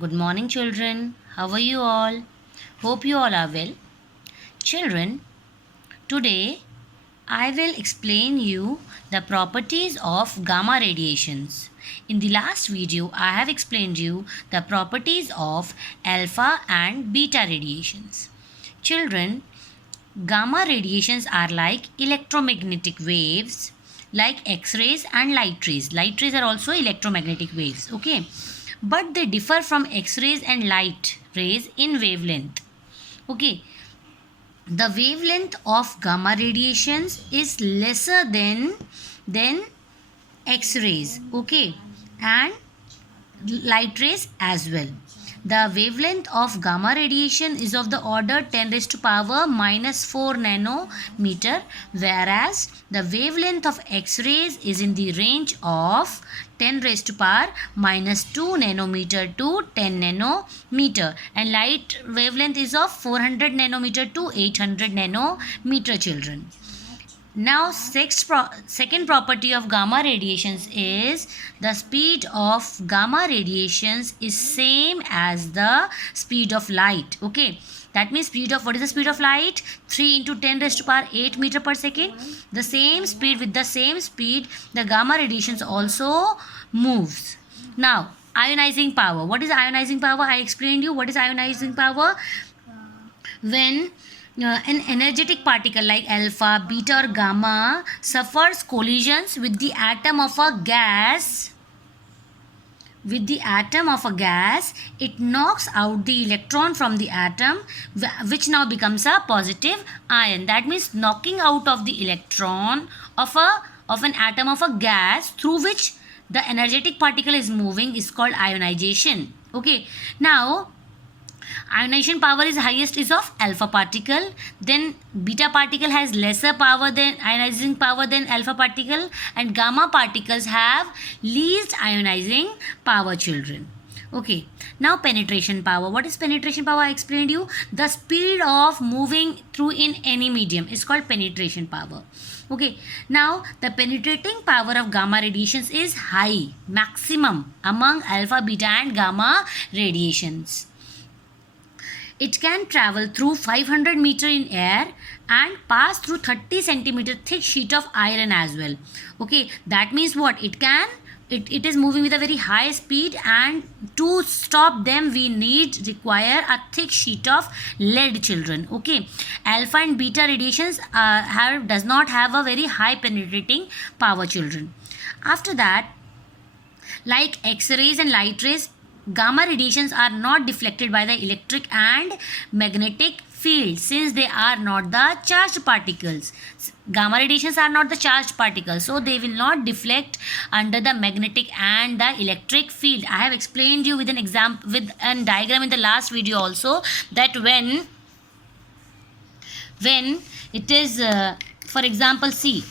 Good morning, children. How are you all? Hope you all are well. Children, today I will explain you the properties of gamma radiations. In the last video, I have explained you the properties of alpha and beta radiations. Children, gamma radiations are like electromagnetic waves like X-rays and light rays. Light rays are also electromagnetic waves, okay? But they differ from X-rays and light rays in wavelength. Okay, the wavelength of gamma radiations is lesser than X-rays, okay, and light rays as well. The wavelength of gamma radiation is of the order 10 raised to power minus 4 nanometer, whereas the wavelength of X-rays is in the range of 10 raised to power minus 2 nanometer to 10 nanometer, and light wavelength is of 400 nanometer to 800 nanometer, children. Now, second property of gamma radiations is the speed of gamma radiations is same as the speed of light. Okay, that means what is the speed of light? 3 into 10 raised to power 8 meter per second. The same speed, with the same speed, the gamma radiations also moves. Now, ionizing power. What is ionizing power? I explained you what is ionizing power. When an energetic particle like alpha, beta or gamma suffers collisions with the atom of a gas, it knocks out the electron from the atom, which now becomes a positive ion. That means knocking out of the electron of an atom of a gas through which the energetic particle is moving is called ionization. Okay, now ionization power is highest is of alpha particle, then beta particle has lesser power than ionizing power than alpha particle, and gamma particles have least ionizing power, children. Okay, now penetration power. What is penetration power? I explained you. The speed of moving through in any medium is called penetration power. Okay, now the penetrating power of gamma radiations is high, maximum among alpha, beta and gamma radiations. It can travel through 500 meter in air and pass through 30 centimeter thick sheet of iron as well. Okay, that means what? It is moving with a very high speed, and to stop them we require a thick sheet of lead, children. Okay, alpha and beta radiations does not have a very high penetrating power, children. After that, like X-rays and light rays, gamma radiations are not deflected by the electric and magnetic field, since they are not the charged particles. Gamma radiations are not the charged particles, so they will not deflect under the magnetic and the electric field. I have explained you with an example, with a diagram in the last video also, that when it is for example, see,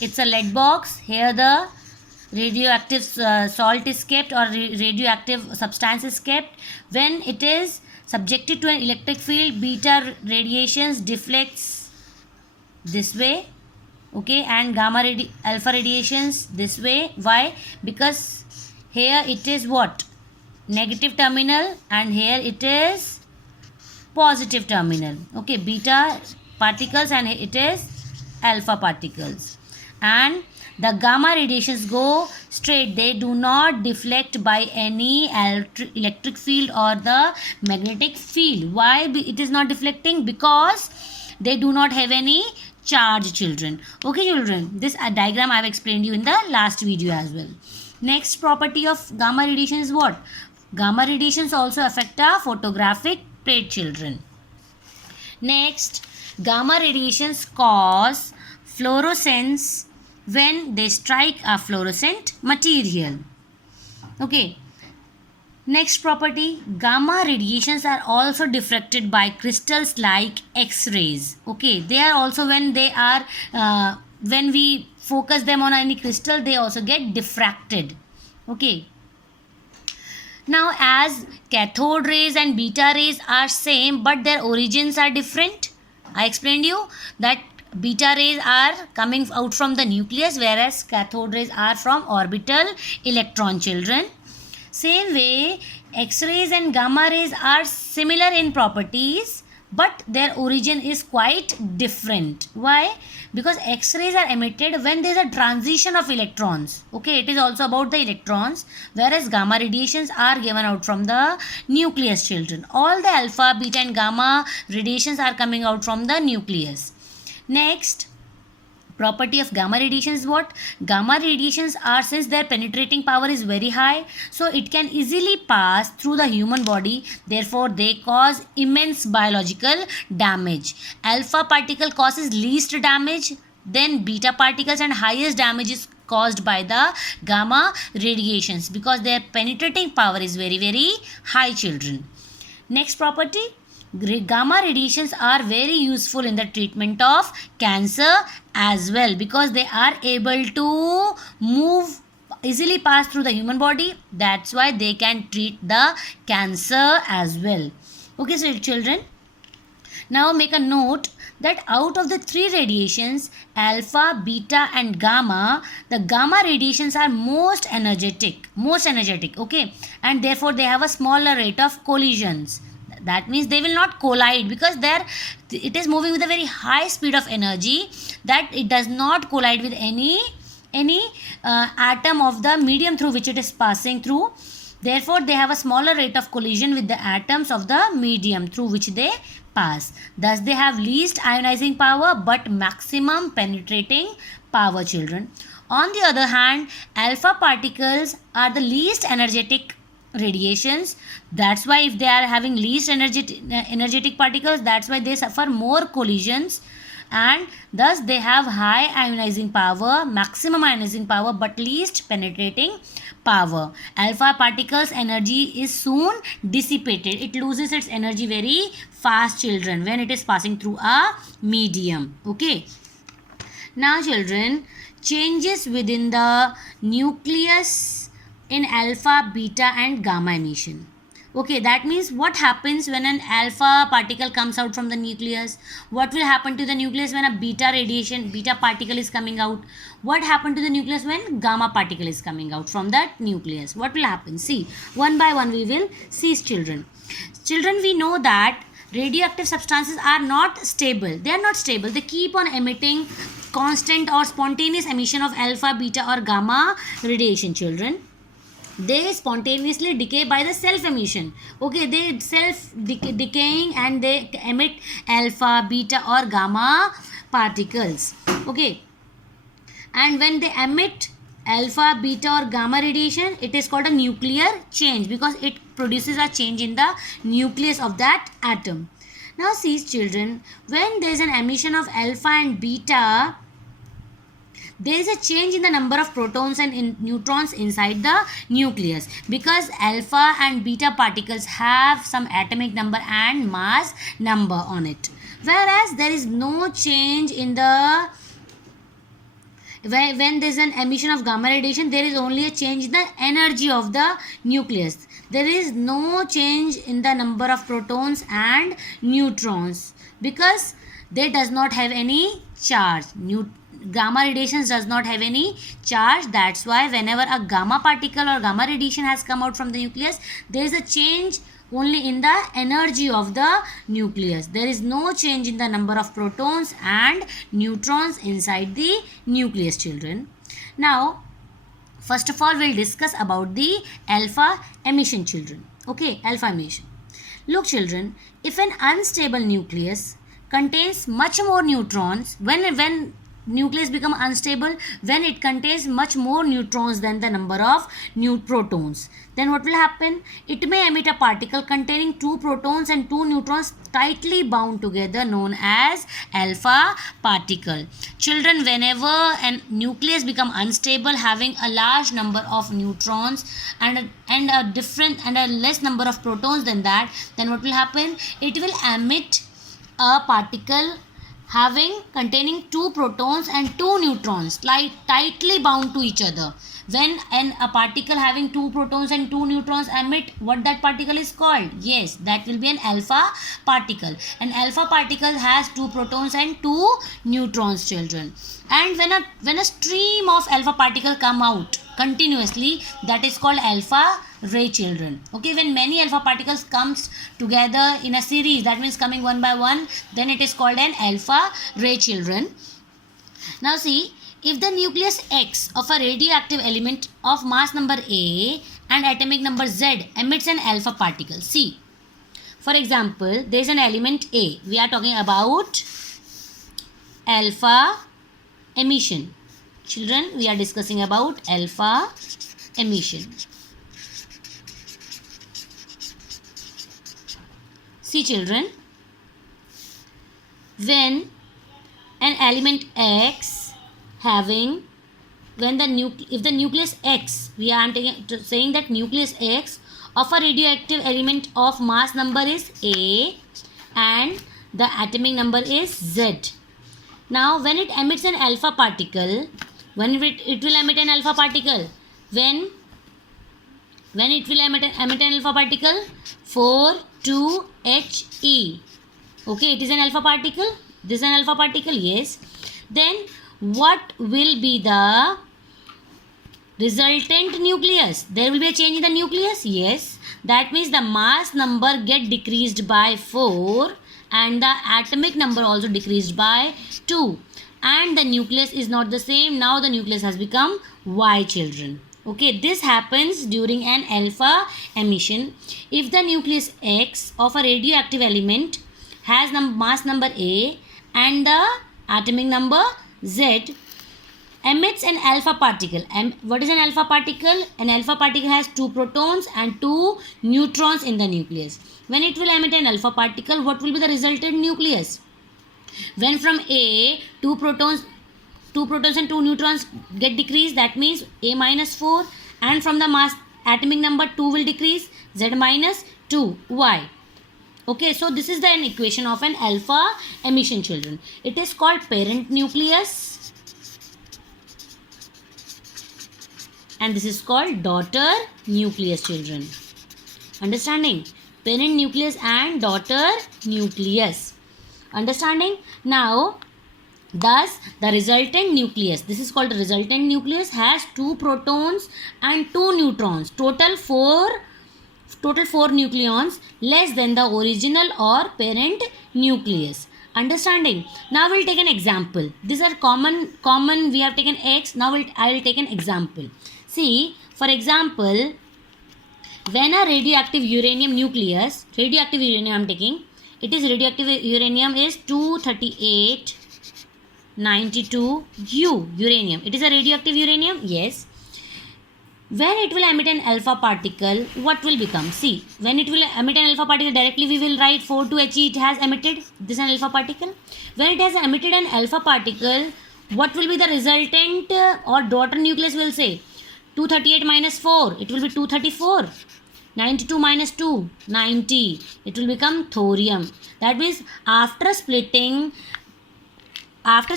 it's a lead box. Here the radioactive salt is kept, or radioactive substance is kept. When it is subjected to an electric field, beta radiations deflects this way, okay, and alpha radiations this way. Why? Because here it is what? Negative terminal, and here it is positive terminal. Okay, beta particles and it is alpha particles, and the gamma radiations go straight. They do not deflect by any electric field or the magnetic field. Why it is not deflecting? Because they do not have any charge, children. Okay, children, this diagram I have explained you in the last video as well. Next property of gamma radiation is what? Gamma radiations also affect a photographic plate, children. Next, gamma radiations cause fluorescence when they strike a fluorescent material. Okay. Next property, gamma radiations are also diffracted by crystals like X-rays. Okay, they are also, when we focus them on any crystal, they also get diffracted. Okay. Now, as cathode rays and beta rays are same, but their origins are different. I explained you that beta rays are coming out from the nucleus, whereas cathode rays are from orbital electron, children. Same way, X-rays and gamma rays are similar in properties, but their origin is quite different. Why? Because X-rays are emitted when there is a transition of electrons. Okay, it is also about the electrons, whereas gamma radiations are given out from the nucleus, children. All the alpha, beta and gamma radiations are coming out from the nucleus. Next, property of gamma radiation is what? Gamma radiations are, since their penetrating power is very high, so it can easily pass through the human body, therefore they cause immense biological damage. Alpha particle causes least damage, then beta particles, and highest damage is caused by the gamma radiations because their penetrating power is very high, children. Next property, gamma radiations are very useful in the treatment of cancer as well because they are able to move, easily pass through the human body. That's why they can treat the cancer as well. Okay, so children, now make a note that out of the three radiations, alpha, beta and gamma, the gamma radiations are most energetic, okay, and therefore they have a smaller rate of collisions. That means they will not collide because it is moving with a very high speed of energy, that it does not collide with any atom of the medium through which it is passing through. Therefore they have a smaller rate of collision with the atoms of the medium through which they pass. Thus they have least ionizing power but maximum penetrating power, children. On the other hand, alpha particles are the least energetic radiations. That's why if they are having least energetic particles, that's why they suffer more collisions, and thus they have high ionizing power, maximum ionizing power, but least penetrating power. Alpha particles energy is soon dissipated. It loses its energy very fast, children, when it is passing through a medium. Okay, now children, changes within the nucleus in alpha, beta and gamma emission. Okay, that means what happens when an alpha particle comes out from the nucleus? What will happen to the nucleus when a beta particle is coming out? What happened to the nucleus when gamma particle is coming out from that nucleus? What will happen? See, one by one we will see, children. Children, we know that radioactive substances are not stable. They are not stable. They keep on emitting constant or spontaneous emission of alpha, beta or gamma radiation, children. They spontaneously decay by the self emission. Okay, they self decaying and they emit alpha, beta or gamma particles. Okay, and when they emit alpha, beta or gamma radiation, it is called a nuclear change because it produces a change in the nucleus of that atom. Now see, children, when there is an emission of alpha and beta, there is a change in the number of protons and neutrons inside the nucleus because alpha and beta particles have some atomic number and mass number on it, whereas there is no change in the when there is an emission of gamma radiation, there is only a change in the energy of the nucleus. There is no change in the number of protons and neutrons because they does not have any charge. Gamma radiations does not have any charge. That's why whenever a gamma particle or gamma radiation has come out from the nucleus, there is a change only in the energy of the nucleus. There is no change in the number of protons and neutrons inside the nucleus, children. Now, first of all, we'll discuss about the alpha emission, children. Okay, alpha emission. Look, children, if an unstable nucleus contains much more neutrons, when nucleus become unstable, when it contains much more neutrons than the number of protons, then what will happen? It may emit a particle containing 2 protons and 2 neutrons tightly bound together, known as alpha particle. Children, whenever a nucleus become unstable, having a large number of neutrons and a less number of protons than that, then what will happen? It will emit a particle containing 2 protons and 2 neutrons tightly bound to each other. When a particle having 2 protons and 2 neutrons emit, what that particle is called? Yes, that will be an alpha particle. An alpha particle has 2 protons and 2 neutrons, children. And when a stream of alpha particle come out continuously, that is called alpha ray, children. Okay, when many alpha particles comes together in a series, that means coming one by one, then it is called an alpha ray, children. Now see, if the nucleus X of a radioactive element of mass number A and atomic number Z emits an alpha particle. See, for example, there is an element A. We are talking about alpha emission. Children, we are discussing about alpha emission. See children, when an element X having, if the nucleus X, I am saying that nucleus X of a radioactive element of mass number is A and the atomic number is Z. Now when it emits an alpha particle, when it will emit an alpha particle, when it will emit an alpha particle, 4,2He. Okay, it is an alpha particle. This is an alpha particle, yes. Then what will be the resultant nucleus? There will be a change in the nucleus, yes. That means the mass number get decreased by 4 and the atomic number also decreased by 2, and the nucleus is not the same. Now the nucleus has become Y, children. Okay, this happens during an alpha emission. If the nucleus X of a radioactive element has mass number A and the atomic number Z, emits an alpha particle. What is an alpha particle? An alpha particle has 2 protons and 2 neutrons in the nucleus. When it will emit an alpha particle, what will be the resultant nucleus? When from A, 2 protons and 2 neutrons get decreased, that means A minus 4, and from the mass atomic number 2 will decrease, Z minus 2, Y. Okay, so this is the equation of an alpha emission, children. It is called parent nucleus and this is called daughter nucleus, children. Understanding? Parent nucleus and daughter nucleus. Understanding? Now, thus the resultant nucleus, this is called the resultant nucleus, has 2 protons and 2 neutrons, total 4 nucleons less than the original or parent nucleus. Understanding? Now we'll take an example. These are common we have taken X. Now I will take an example. See, for example, when a radioactive uranium nucleus, I am taking, it is radioactive uranium is 23892U uranium. It is a radioactive uranium, yes. When it will emit an alpha particle, what will become? See, when it will emit an alpha particle, directly we will write 4,2He, it has emitted. This is an alpha particle. When it has emitted an alpha particle, what will be the resultant or daughter nucleus? Will say 238 minus 4, it will be 234. 92 minus 2, 90. It will become thorium. That means after splitting an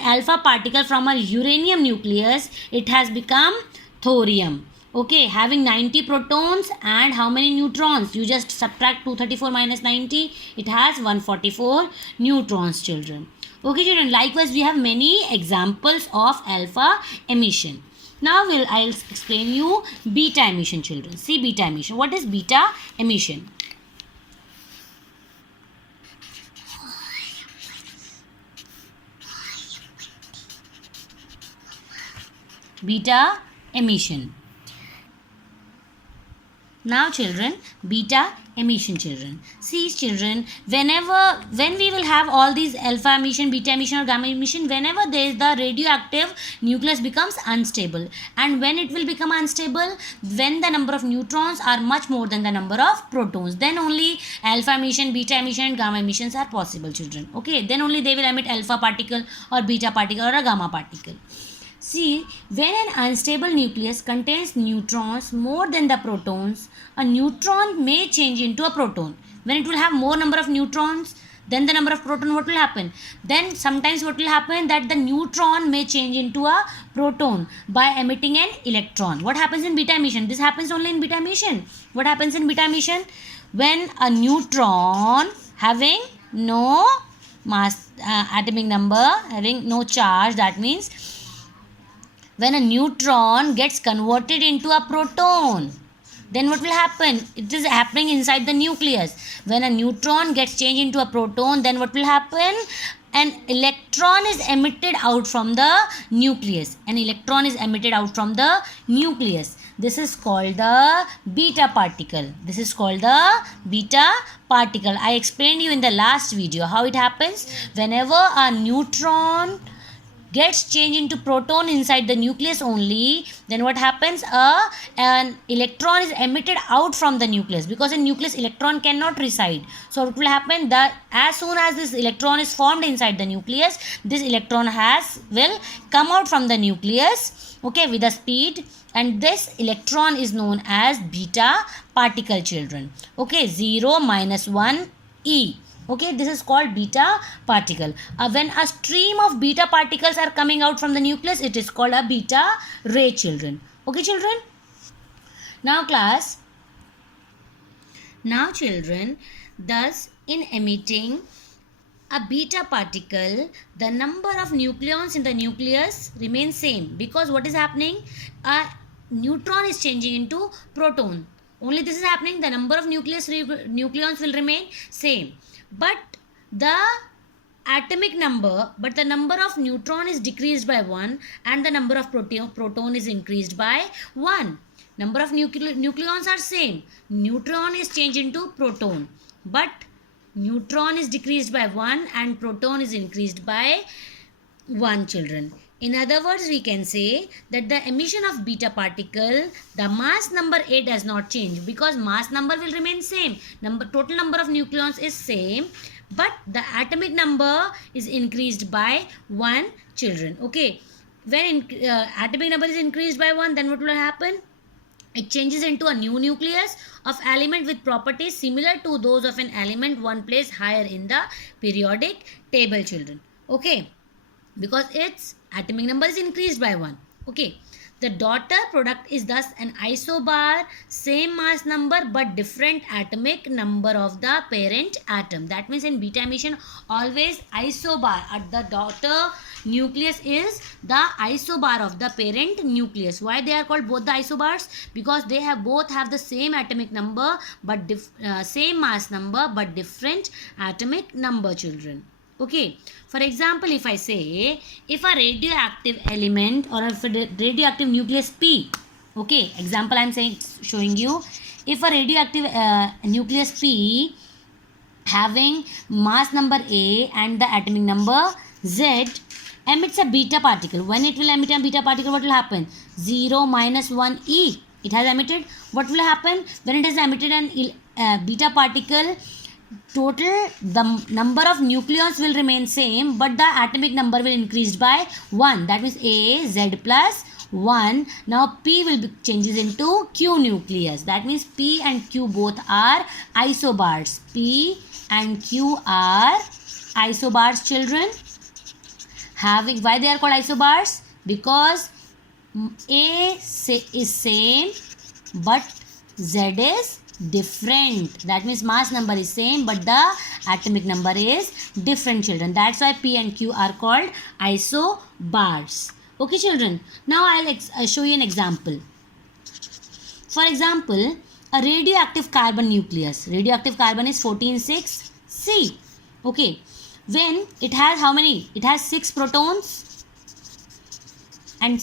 alpha particle from a uranium nucleus, it has become thorium. Okay, having 90 protons and how many neutrons? You just subtract 234 minus 90, it has 144 neutrons, children. Okay, children, likewise we have many examples of alpha emission. Now I'll explain you beta emission, children. See beta emission. What is beta emission? Beta emission. Now children, beta emission, children. See children, when we will have all these alpha emission, beta emission or gamma emission, whenever there is the radioactive nucleus becomes unstable, and when it will become unstable, when the number of neutrons are much more than the number of protons, then only alpha emission, beta emission and gamma emissions are possible, children. Okay, then only they will emit alpha particle or beta particle or a gamma particle. See, when an unstable nucleus contains neutrons more than the protons, a neutron may change into a proton. When it will have more number of neutrons than the number of proton, what will happen? Then sometimes what will happen, that the neutron may change into a proton by emitting an electron. What happens in beta emission? This happens only in beta emission. What happens in beta emission? When a neutron having no mass, atomic number, having no charge, that means when a neutron gets converted into a proton, then what will happen? It is happening inside the nucleus. When a neutron gets changed into a proton, then what will happen? An electron is emitted out from the nucleus. An electron is emitted out from the nucleus. This is called the beta particle. This is called the beta particle. I explained you in the last video how it happens. Whenever a neutron gets changed into proton inside the nucleus only, then what happens? An electron is emitted out from the nucleus, because in nucleus electron cannot reside. So what will happen? That as soon as this electron is formed inside the nucleus, this electron will come out from the nucleus, okay, with a speed, and this electron is known as beta particle, children. Okay, 0 minus 1 e. Okay, this is called beta particle. When a stream of beta particles are coming out from the nucleus, it is called a beta ray, children. Okay, children. Now class, now children, thus in emitting a beta particle, the number of nucleons in the nucleus remains same, because what is happening? A neutron is changing into proton. Only this is happening. The number of nucleons will remain same, but the number of neutron is decreased by 1, and the number of proton is increased by 1. Number of nucleons are same. Neutron is changed into proton, but neutron is decreased by 1 and proton is increased by 1, children. In other words, we can say that the emission of beta particle, the mass number A does not change, because mass number will remain same. Total number of nucleons is same, but the atomic number is increased by 1, children. Okay, when atomic number is increased by 1, then what will happen? It changes into a new nucleus of element with properties similar to those of an element one place higher in the periodic table, children. Okay, because its atomic number is increased by 1. Okay, the daughter product is thus an isobar, same mass number but different atomic number of the parent atom. That means in beta emission, always isobar at the daughter nucleus is the isobar of the parent nucleus. Why they are called both the isobars? Because they both have the same atomic number but same mass number but different atomic number, children. Okay, for example, if I say, if a radioactive element or a radioactive nucleus P, okay, example I am showing you, if a radioactive nucleus P having mass number A and the atomic number Z emits a beta particle. When it will emit a beta particle, what will happen? 0 minus 1 E. It has emitted. What will happen? When it has emitted an beta particle, total the number of nucleons will remain same, but the atomic number will increase by 1. That means A, Z plus 1. Now P will be changes into Q nucleus. That means P and Q both are isobars. P and Q are isobars, children. Why they are called isobars? Because A is same but Z is different. That means mass number is same but the atomic number is different, children. That's why P and Q are called isobars. Okay, children. Now I'll show you an example. For example, a radioactive carbon nucleus. Radioactive carbon is 14,6C. Okay. When it has how many? It has 6 protons and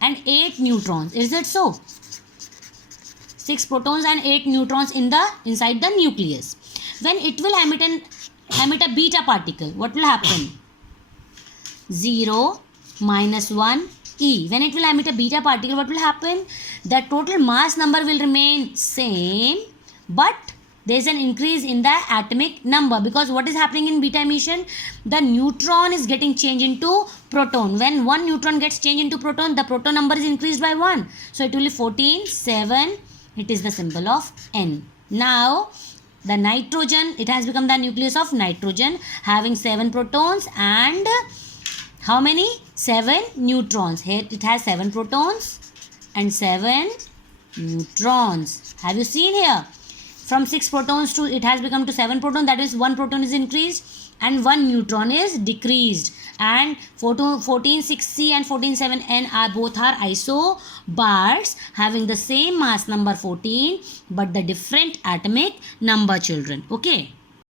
8 neutrons. Is it so? 6 protons and 8 neutrons inside the nucleus. When it will emit a beta particle, what will happen? 0 minus 1 E. When it will emit a beta particle, what will happen? The total mass number will remain same, but there is an increase in the atomic number, because what is happening in beta emission? The neutron is getting changed into proton. When one neutron gets changed into proton, the proton number is increased by 1. So it will be 14, 7. It is the symbol of N. Now the nitrogen, it has become the nucleus of nitrogen, having 7 protons and how many? 7 neutrons. Here it has 7 protons and 7 neutrons. Have you seen here? From 6 protons to it has become to 7 protons. That is 1 proton is increased and 1 neutron is decreased. and 146C and 147N are both are isobars having the same mass number 14 but the different atomic number, children. Okay.